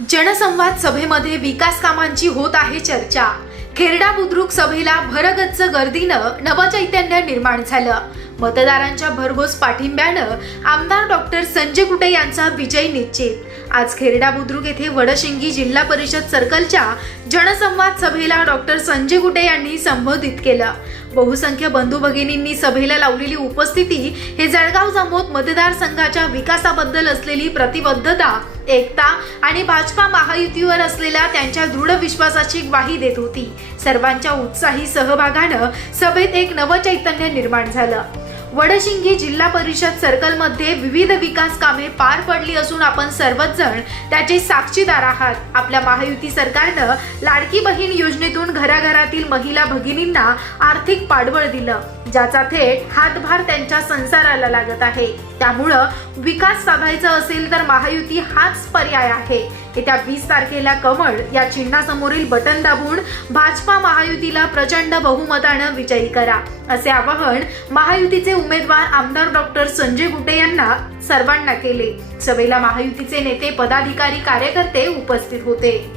जनसंवाद सभेमध्ये विकास कामांची होत आहे चर्चा. खेरडा बुद्रुक सभेला भरगच्च गर्दीनं नवचैतन्य निर्माण झालं. मतदारांच्या भरघोस पाठिंब्यानं आमदार डॉक्टर संजय कुटे यांचा विजय निश्चित. आज खेरडा बुद्रुक येथे वडशिंगी जिल्हा परिषद सर्कलच्या जनसंवाद सभेला डॉक्टर संजय गुटे यांनी संबोधित केलं. बहुसंख्य बंधू भगिनींनी सभेला लावलेली उपस्थिती हे जळगाव जामोद मतदारसंघाच्या विकासाबद्दल असलेली प्रतिबद्धता एकता आणि भाजपा महायुतीवर असलेल्या त्यांच्या दृढ विश्वासाची ग्वाही देत होती. सर्वांच्या उत्साही सहभागानं सभेत एक नवचैतन्य निर्माण झालं. वडशिंगी जिल्हा परिषद सर्कलमध्ये विविध विकास कामे पार पडली असून आपण सर्वच जण त्याचे साक्षीदार आहात. आपल्या महायुती सरकारनं लाडकी बहीण योजनेतून घराघरातील महिला भगिनींना आर्थिक पाठबळ दिलं. ज्याचा थेट हातभार त्यांच्या संसाराला लागत आहे. त्यामुळं विकास साधायचा असेल तर महायुती हाच पर्याय आहे. येत्या वीस तारखेला कमळ या चिन्हासमोरील बटन दाबून भाजपा महायुतीला प्रचंड बहुमतानं विजयी करा. असे आवाहन महायुतीचे उमेदवार आमदार डॉक्टर संजय गुटे यांना सर्वांना केले. सभेला महायुतीचे नेते पदाधिकारी कार्यकर्ते उपस्थित होते.